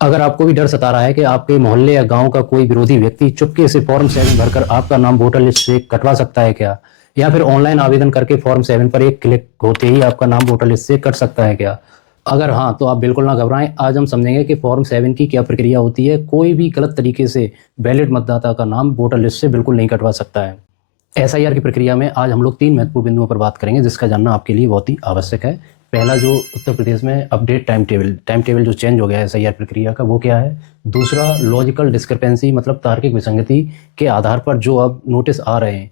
अगर आपको भी डर सता रहा है कि आपके मोहल्ले या गांव का कोई विरोधी व्यक्ति चुपके से फॉर्म 7 भरकर आपका नाम वोटर लिस्ट से कटवा सकता है क्या, या फिर ऑनलाइन आवेदन करके फॉर्म 7 पर एक क्लिक होते ही आपका नाम वोटर लिस्ट से कट सकता है क्या? अगर हाँ, तो आप बिल्कुल ना घबराएं। आज हम समझेंगे कि फॉर्म 7 की क्या प्रक्रिया होती है। कोई भी गलत तरीके से वैलिड मतदाता का नाम वोटर लिस्ट से बिल्कुल नहीं कटवा सकता है। एसआईआर की प्रक्रिया में आज हम लोग 3 महत्वपूर्ण बिंदुओं पर बात करेंगे, जिसका जानना आपके लिए बहुत ही आवश्यक है। पहला, जो उत्तर प्रदेश में अपडेट टाइम टेबल जो चेंज हो गया है एसआईआर प्रक्रिया का, वो क्या है। दूसरा, लॉजिकल डिस्क्रिपेंसी मतलब तार्किक विसंगति के आधार पर जो अब नोटिस आ रहे हैं।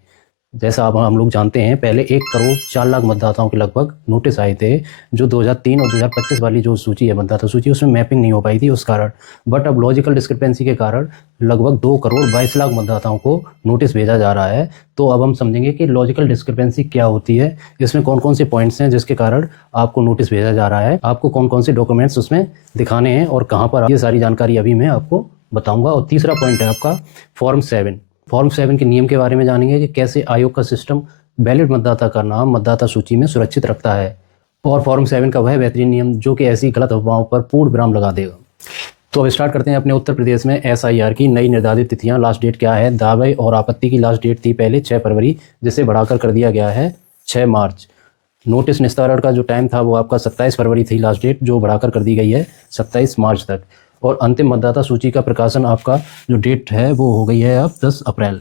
जैसा अब हम लोग जानते हैं, पहले 1 करोड़ 4 लाख मतदाताओं के लगभग नोटिस आए थे, जो 2003 और 2025 वाली जो सूची है, मतदाता सूची, उसमें मैपिंग नहीं हो पाई थी उस कारण। बट अब लॉजिकल डिस्क्रिपेंसी के कारण लगभग 2 करोड़ 22 लाख मतदाताओं को नोटिस भेजा जा रहा है। तो अब हम समझेंगे कि लॉजिकल डिस्क्रिपेंसी क्या होती है, इसमें कौन कौन से पॉइंट्स हैं जिसके कारण आपको नोटिस भेजा जा रहा है, आपको कौन कौन से डॉक्यूमेंट्स उसमें दिखाने हैं और कहाँ पर, ये सारी जानकारी अभी मैं आपको बताऊंगा। और तीसरा पॉइंट है आपका फॉर्म 7 के नियम के बारे में जानेंगे कि कैसे आयोग का सिस्टम वैलिड मतदाता का नाम मतदाता सूची में सुरक्षित रखता है, और फॉर्म 7 का वह बेहतरीन नियम जो कि ऐसी गलत अफवाहों पर पूर्ण विराम लगा देगा। तो अब स्टार्ट करते हैं। अपने उत्तर प्रदेश में एसआईआर की नई निर्धारित तिथियां। लास्ट डेट क्या है? दावे और आपत्ति की लास्ट डेट थी पहले 6 फरवरी, जिसे बढ़ाकर कर दिया गया है 6 मार्च। नोटिस निस्तारण का जो टाइम था वो आपका 27 फरवरी थी लास्ट डेट, जो बढ़ाकर कर दी गई है 27 मार्च तक। और अंतिम मतदाता सूची का प्रकाशन आपका जो डेट है वो हो गई है अब 10 अप्रैल।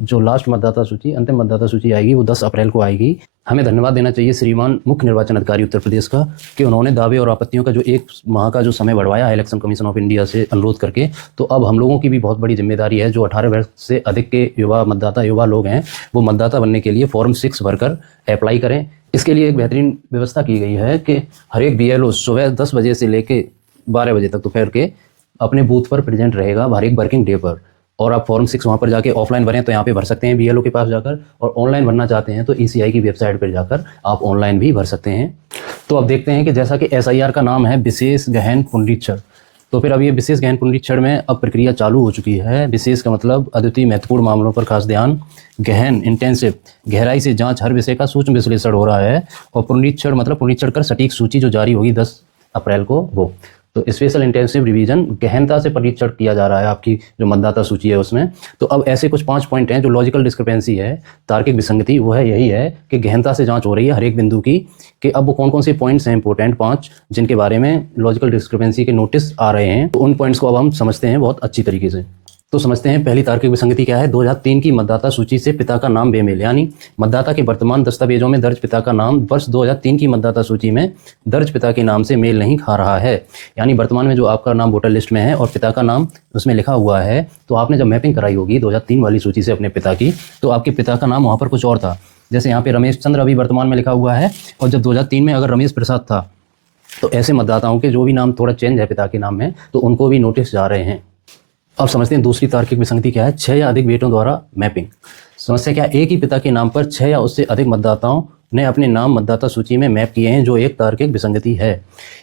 जो लास्ट मतदाता सूची, अंतिम मतदाता सूची आएगी वो 10 अप्रैल को आएगी। हमें धन्यवाद देना चाहिए श्रीमान मुख्य निर्वाचन अधिकारी उत्तर प्रदेश का, कि उन्होंने दावे और आपत्तियों का जो 1 माह का जो समय बढ़वाया है इलेक्शन कमीशन ऑफ इंडिया से अनुरोध करके। तो अब हम लोगों की भी बहुत बड़ी जिम्मेदारी है, जो 18 वर्ष से अधिक के युवा लोग हैं, वो मतदाता बनने के लिए फॉर्म 6 भरकर अप्लाई करें। इसके लिए एक बेहतरीन व्यवस्था की गई है कि हर एक बीएलओ सुबह 10 बजे से लेकर 12 बजे तक दोपहर के अपने बूथ पर प्रेजेंट रहेगा हर एक वर्किंग डे पर। और आप फॉर्म 6 वहाँ पर जाके ऑफलाइन भरें तो यहाँ पे भर सकते हैं बीएलओ के पास जाकर, और ऑनलाइन भरना चाहते हैं तो ईसीआई की वेबसाइट पर जाकर आप ऑनलाइन भी भर सकते हैं। तो अब देखते हैं कि जैसा कि एसआईआर का नाम है विशेष गहन पुनरीक्षण, तो फिर अब ये विशेष गहन पुनरीक्षण में अब प्रक्रिया चालू हो चुकी है। विशेष का मतलब अद्वितीय महत्वपूर्ण मामलों पर खास ध्यान, गहन इंटेंसिव गहराई से जांच, हर विषय का सूक्ष्म विश्लेषण हो रहा है। और पुनरीक्षण मतलब पुनरीक्षण कर सटीक सूची जो जारी होगी 10 अप्रैल को, वो तो स्पेशल इंटेंसिव रिवीजन, गहनता से परीक्षण किया जा रहा है आपकी जो मतदाता सूची है उसमें। तो अब ऐसे कुछ 5 पॉइंट हैं जो लॉजिकल डिस्क्रिपेंसी है, तार्किक विसंगति, वो है यही है कि गहनता से जांच हो रही है हर एक बिंदु की, कि अब वो कौन कौन से पॉइंट्स हैं इंपॉर्टेंट 5 जिनके बारे में लॉजिकल डिस्क्रिपेंसी के नोटिस आ रहे हैं। तो उन पॉइंट्स को अब हम समझते हैं बहुत अच्छी तरीके से। तो समझते हैं पहली तार्किक विसंगति क्या है। 2003 की मतदाता सूची से पिता का नाम बेमेल, यानी मतदाता के वर्तमान दस्तावेजों में दर्ज पिता का नाम वर्ष 2003 की मतदाता सूची में दर्ज पिता के नाम से मेल नहीं खा रहा है। यानी वर्तमान में जो आपका नाम वोटर लिस्ट में है और पिता का नाम उसमें लिखा हुआ है, तो आपने जब मैपिंग कराई होगी 2003 वाली सूची से अपने पिता की, तो आपके पिता का नाम वहाँ पर कुछ और था। जैसे यहाँ पे रमेश चंद्र अभी वर्तमान में लिखा हुआ है, और जब 2003 में अगर रमेश प्रसाद था, तो ऐसे मतदाताओं के जो भी नाम थोड़ा चेंज है पिता के नाम में, तो उनको भी नोटिस जा रहे हैं। अब समझते हैं दूसरी तार्किक विसंगति क्या है। 6 या अधिक बेटों द्वारा मैपिंग। समस्या क्या है? एक ही पिता के नाम पर 6 या उससे अधिक मतदाताओं ने अपने नाम मतदाता सूची में मैप किए हैं, जो एक तार्किक विसंगति है।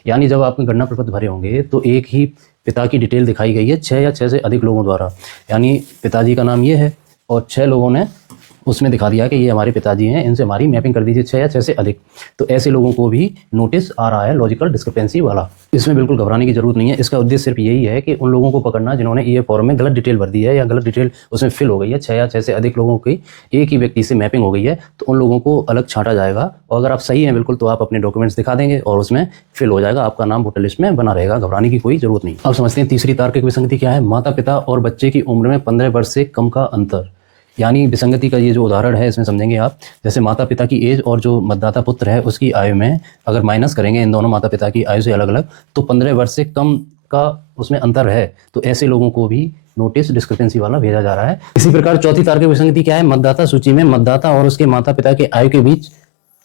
यानी जब आपने गणना प्रपत्र भरे होंगे तो एक ही पिता की डिटेल दिखाई गई है 6 या 6 से अधिक लोगों द्वारा, यानी पिताजी का नाम ये है और 6 लोगों ने उसमें दिखा दिया कि ये हमारे पिताजी हैं, इनसे हमारी मैपिंग कर दीजिए 6 या 6 से अधिक। तो ऐसे लोगों को भी नोटिस आ रहा है लॉजिकल डिस्क्रिपेंसी वाला। इसमें बिल्कुल घबराने की जरूरत नहीं है। इसका उद्देश्य सिर्फ यही है कि उन लोगों को पकड़ना जिन्होंने ये फॉर्म में गलत डिटेल भर दी है या गलत डिटेल उसमें फिल हो गई है। 6 या 6 से अधिक लोगों की एक ही व्यक्ति से मैपिंग हो गई है, तो उन लोगों को अलग छांटा जाएगा। और अगर आप सही हैं बिल्कुल, तो आप अपने डॉक्यूमेंट्स दिखा देंगे और उसमें फिल हो जाएगा, आपका नाम वोटर लिस्ट में बना रहेगा। घबराने की कोई जरूरत नहीं। अब समझते हैं तीसरी तार्किक विसंगति क्या है। माता पिता और बच्चे की उम्र में 15 वर्ष से कम का अंतर। यानी विसंगति का ये जो उदाहरण है इसमें समझेंगे आप, जैसे माता पिता की एज और जो मतदाता पुत्र है उसकी आयु में अगर माइनस करेंगे इन दोनों माता पिता की आयु से अलग अलग, तो 15 वर्ष से कम का उसमें अंतर है। तो ऐसे लोगों को भी नोटिस डिस्क्रिपेंसी वाला भेजा जा रहा है। इसी प्रकार चौथी तार्किक विसंगति क्या है। मतदाता सूची में मतदाता और उसके माता पिता के आयु के बीच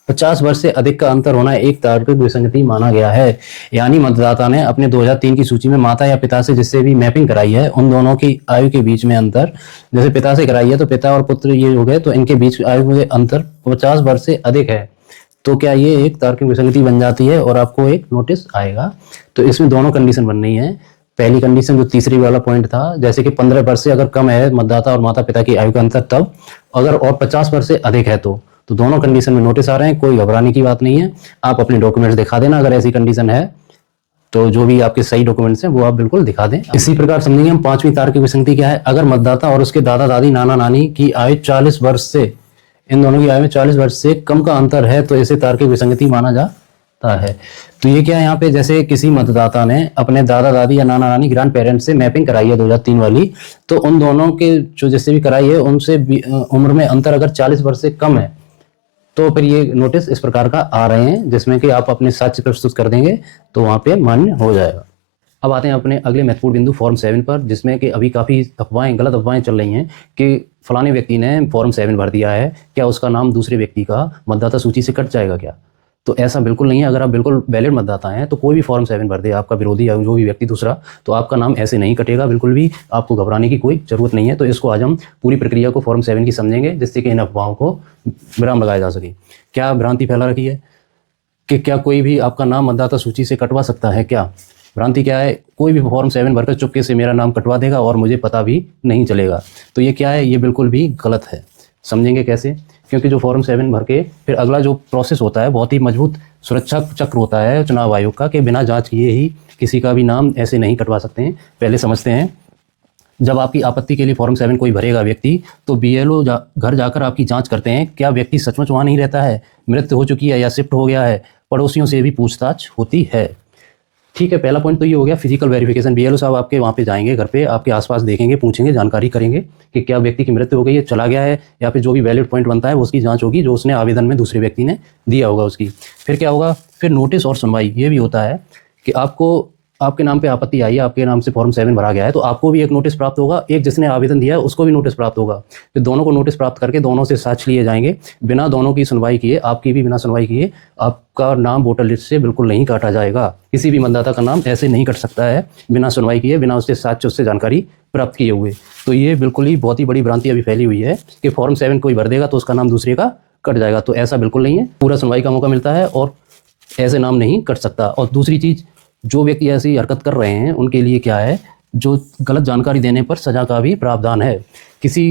50 वर्ष से अधिक का अंतर होना एक तार्किक विसंगति माना गया है। यानी मतदाता ने अपने 2003 की सूची में माता या पिता से जिससे भी मैपिंग कराई है, उन दोनों की आयु के बीच में अंतर, जैसे पिता से कराई है तो पिता और पुत्र ये हो गए, तो इनके बीच आयु में अंतर 50 वर्ष से अधिक है। तो क्या ये एक तार्किक विसंगति बन जाती है और आपको एक नोटिस आएगा। तो इसमें दोनों कंडीशन बन रही है। पहली कंडीशन जो तीसरी वाला पॉइंट था, जैसे कि 15 वर्ष से अगर कम है मतदाता और माता पिता की आयु का अंतर तब, अगर और 50 वर्ष से अधिक है तो दोनों कंडीशन में नोटिस आ रहे हैं। कोई घबराने की बात नहीं है, आप अपने डॉक्यूमेंट्स दिखा देना अगर ऐसी कंडीशन है। तो जो भी आपके सही डॉक्यूमेंट्स हैं वो आप बिल्कुल दिखा दें। इसी प्रकार समझेंगे हम पांचवी तार्किक विसंगति क्या है। अगर मतदाता और उसके दादा दादी नाना नानी की आयु 40 वर्ष से, इन दोनों की आयु में 40 वर्ष से कम का अंतर है तो इसे तार्किक विसंगति माना जाता है। तो ये क्या है, यहाँ पे जैसे किसी मतदाता ने अपने दादा दादी या नाना नानी ग्रैंड पेरेंट्स से मैपिंग कराई है 2003 वाली, तो उन दोनों के जो जैसे भी कराई है उनसे उम्र में अंतर अगर 40 वर्ष से कम है तो फिर ये नोटिस इस प्रकार का आ रहे हैं, जिसमें कि आप अपने साक्ष्य प्रस्तुत कर देंगे तो वहां पे मान्य हो जाएगा। अब आते हैं अपने अगले महत्वपूर्ण बिंदु फॉर्म 7 पर, जिसमें कि अभी काफ़ी अफवाहें, गलत अफवाहें चल रही हैं कि फलाने व्यक्ति ने फॉर्म 7 भर दिया है, क्या उसका नाम दूसरे व्यक्ति का मतदाता सूची से कट जाएगा क्या? तो ऐसा बिल्कुल नहीं है। अगर आप बिल्कुल वैलिड मतदाता हैं तो कोई भी फॉर्म 7 भर दे आपका विरोधी या जो भी व्यक्ति दूसरा, तो आपका नाम ऐसे नहीं कटेगा, बिल्कुल भी आपको घबराने की कोई ज़रूरत नहीं है। तो इसको आज हम पूरी प्रक्रिया को फॉर्म 7 की समझेंगे, जिससे कि इन अफवाहों को विराम लगाया जा सके। क्या भ्रांति फैला रखी है कि क्या कोई भी आपका नाम मतदाता सूची से कटवा सकता है? क्या भ्रांति क्या है, कोई भी फॉर्म 7 भरकर चुपके से मेरा नाम कटवा देगा और मुझे पता भी नहीं चलेगा। तो ये क्या है, ये बिल्कुल भी गलत है। समझेंगे कैसे? क्योंकि जो फॉर्म 7 भर के फिर अगला जो प्रोसेस होता है बहुत ही मजबूत सुरक्षा चक्र होता है चुनाव आयोग का, कि बिना जांच किए ही किसी का भी नाम ऐसे नहीं कटवा सकते हैं। पहले समझते हैं, जब आपकी आपत्ति के लिए फॉर्म 7 कोई भरेगा व्यक्ति, तो BLO घर जाकर आपकी जांच करते हैं, क्या व्यक्ति सचमुच वहाँ नहीं रहता है, मृत्यु हो चुकी है या शिफ्ट हो गया है। पड़ोसियों से भी पूछताछ होती है। ठीक है, पहला पॉइंट तो ये हो गया फिजिकल वेरिफिकेशन। BLO साहब आपके वहाँ पे जाएंगे, घर पे आपके आसपास देखेंगे, पूछेंगे, जानकारी करेंगे कि क्या व्यक्ति की मृत्यु हो गई है, चला गया है, या फिर जो भी वैलिड पॉइंट बनता है वो उसकी जांच होगी, जो उसने आवेदन में दूसरे व्यक्ति ने दिया होगा उसकी। फिर क्या होगा, फिर नोटिस और सुनवाई। ये भी होता है कि आपको आपके नाम पे आपत्ति आई है, आपके नाम से फॉर्म 7 भरा गया है, तो आपको भी एक नोटिस प्राप्त होगा, एक जिसने आवेदन दिया है उसको भी नोटिस प्राप्त होगा। फिर दोनों को नोटिस प्राप्त करके दोनों से साक्ष्य लिए जाएंगे, बिना दोनों की सुनवाई किए, आपकी भी बिना सुनवाई किए आपका नाम वोटर लिस्ट से बिल्कुल नहीं काटा जाएगा। किसी भी मतदाता का नाम ऐसे नहीं कट सकता है बिना सुनवाई किए, बिना उससे साक्ष्य, उससे जानकारी प्राप्त किए हुए। तो ये बिल्कुल ही बहुत ही बड़ी भ्रांति अभी फैली हुई है कि फॉर्म 7 कोई भर देगा तो उसका नाम दूसरे का कट जाएगा। तो ऐसा बिल्कुल नहीं है, पूरा सुनवाई का मौका मिलता है और ऐसे नाम नहीं कट सकता। और दूसरी चीज़, जो व्यक्ति ऐसी हरकत कर रहे हैं उनके लिए क्या है, जो गलत जानकारी देने पर सजा का भी प्रावधान है। किसी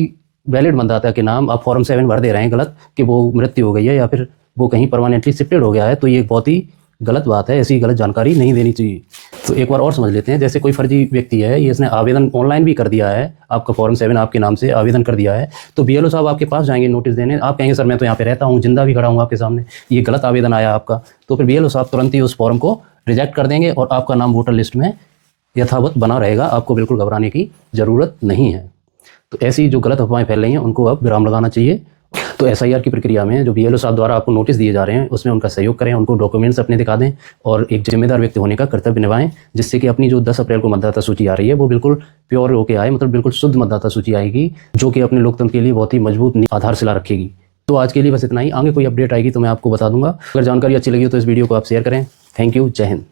वैलिड मतदाता के नाम आप फॉर्म 7 भर दे रहे हैं गलत, कि वो मृत्यु हो गई है या फिर वो कहीं परमानेंटली शिफ्टेड हो गया है, तो ये बहुत ही गलत बात है। ऐसी गलत जानकारी नहीं देनी चाहिए। तो एक बार और समझ लेते हैं, जैसे कोई फर्जी व्यक्ति है, ये इसने आवेदन ऑनलाइन भी कर दिया है, आपका फॉर्म 7 आपके नाम से आवेदन कर दिया है, तो BLO साहब आपके पास जाएंगे नोटिस देने। आप कहेंगे सर मैं तो यहाँ पे रहता हूँ, जिंदा भी खड़ा हूँ आपके सामने, ये गलत आवेदन आया आपका, तो फिर BLO साहब तुरंत ही उस फॉर्म को रिजेक्ट कर देंगे और आपका नाम वोटर लिस्ट में यथावत बना रहेगा। आपको बिल्कुल घबराने की ज़रूरत नहीं है। तो ऐसी जो गलत अफवाहें फैल रही हैं उनको अब विराम लगाना चाहिए। तो SIR की प्रक्रिया में जो BLO साहब द्वारा आपको नोटिस दिए जा रहे हैं उसमें उनका सहयोग करें, उनको डॉक्यूमेंट्स अपने दिखा दें और एक जिम्मेदार व्यक्ति होने का कर्तव्य निभाएं, जिससे कि अपनी जो 10 अप्रैल को मतदाता सूची आ रही है वो बिल्कुल प्योर होके आए, मतलब बिल्कुल शुद्ध मतदाता सूची आएगी, जो कि अपने लोकतंत्र के लिए बहुत ही मजबूत आधारशिला रखेगी। तो आज के लिए बस इतना ही। आगे कोई अपडेट आएगी तो मैं आपको बता दूंगा। अगर जानकारी अच्छी लगी हो तो इस वीडियो को आप शेयर करें। Thank you. जय हिंद।